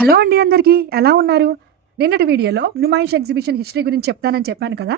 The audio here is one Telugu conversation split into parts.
హలో అండి అందరికీ ఎలా ఉన్నారు? నిన్నటి వీడియోలో నుమాయిష్ ఎగ్జిబిషన్ హిస్టరీ గురించి చెప్తానని చెప్పాను కదా.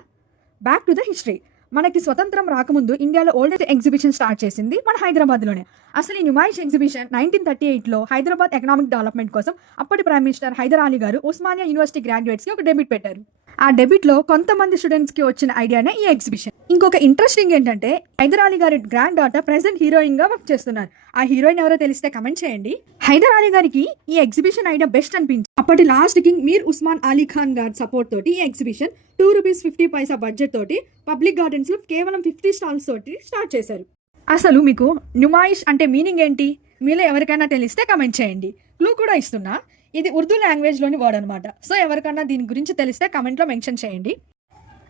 Back to the history. మనకి స్వతంత్రం రాకముందు ఇండియాలో ఓల్డెస్ట్ ఎగ్జిబిషన్ స్టార్ట్ చేసింది మన హైదరాబాద్లోనే. అసలు ఈ నుమాయిష్ ఎగ్జిబిషన్ 1938లో హైదరాబాద్ ఎకనామిక్ డెవలప్మెంట్ కోసం అప్పటి ప్రైమ్ మినిస్టర్ హైదర్ అలీ గారు ఉస్మానియా యూనివర్సిటీ గ్రాడ్యుయేట్స్కి ఒక డెబిట్ పెట్టారు. ఆ డెబిట్లో కొంతమంది స్టూడెంట్స్కి వచ్చిన ఐడియానే ఈ ఎగ్జిబిషన్. ఇంకొక ఇంట్రెస్టింగ్ ఏంటంటే హైదర్ అలీ గారి గ్రాండ్ డాటర్ ప్రెసెంట్ హీరోయిన్గా వర్క్ చేస్తున్నారు. ఆ హీరోయిన్ ఎవరో తెలిస్తే కమెంట్ చేయండి. హైదర్ అలీ గారికి ఈ ఎగ్జిబిషన్ ఐడియా బెస్ట్ అనిపించింది. అప్పటి లాస్ట్ కింగ్ మీర్ ఉస్మాన్ అలీ ఖాన్ గారి సపోర్ట్ తోటి ఈ ఎగ్జిబిషన్ ₹2.50 బడ్జెట్ తోటి పబ్లిక్ గార్డెన్స్ లో కేవలం 50 స్టాల్స్ తోటి స్టార్ట్ చేశారు. అసలు మీకు నుమాయిష్ అంటే మీనింగ్ ఏంటి? మీలో ఎవరికైనా తెలిస్తే కమెంట్ చేయండి. క్లూ కూడా ఇస్తున్నా, ఇది ఉర్దూ లాంగ్వేజ్ లోని వర్డ్ అనమాట. సో ఎవరికైనా దీని గురించి తెలిస్తే కమెంట్ లో మెన్షన్ చేయండి.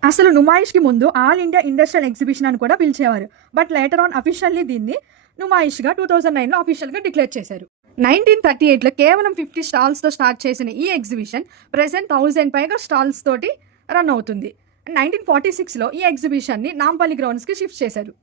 అసలు నుమాయిష్ కి ముందు ఆల్ ఇండియా ఇండస్ట్రియల్ ఎగ్జిబిషన్ అని కూడా పిలిచేవారు. బట్ లేటర్ ఆన్ అఫీషియల్లీ దీన్ని నుమాయిష్ గా 2009లో అఫీషియల్ గా డిక్లేర్ చేశారు. 1938లో కేవలం 50 స్టాల్స్తో స్టార్ట్ చేసిన ఈ ఎగ్జిబిషన్ ప్రెసెంట్ 1000 పైగా స్టాల్స్ తోటి రన్ అవుతుంది. 1946లో ఈ ఎగ్జిబిషన్ని నాంపల్లి గ్రౌండ్స్కి షిఫ్ట్ చేశారు.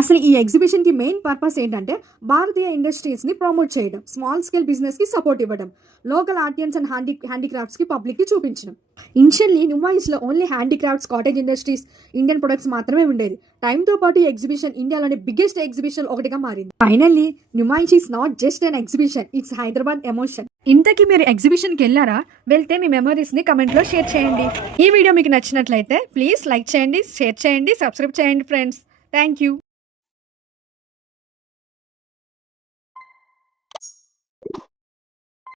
అసలు ఈ ఎగ్జిబిషన్కి మెయిన్ పర్పస్ ఏంటంటే భారతీయ ఇండస్ట్రీస్ని ప్రమోట్ చేయడం, స్మాల్ స్కేల్ బిజినెస్కి సపోర్ట్ ఇవ్వడం, లోకల్ ఆర్టియన్స్ అండ్ హ్యాండీక్రాఫ్ట్స్కి పబ్లిక్కి చూపించడం. ఇనిషియల్లీ నుమాయిష్లో only handicrafts, cottage industries, Indian products మాత్రమే ఉండేది. టైంతో పాటు ఈ ఎగ్జిబిషన్ ఇండియాలోని బిగ్గెస్ట్ ఎగ్జిబిషన్ ఒకటిగా మారింది. Finally Numaish is not just an exhibition, it's Hyderabad emotion. ఇంతకీ మీరు ఎగ్జిబిషన్కి వెళ్ళారా? వెళ్తే మీ మెమరీస్ని కమెంట్లో షేర్ చేయండి. ఈ వీడియో మీకు నచ్చినట్లయితే ప్లీజ్ లైక్ చేయండి, షేర్ చేయండి, సబ్స్క్రైబ్ చేయండి ఫ్రెండ్స్. Thank you.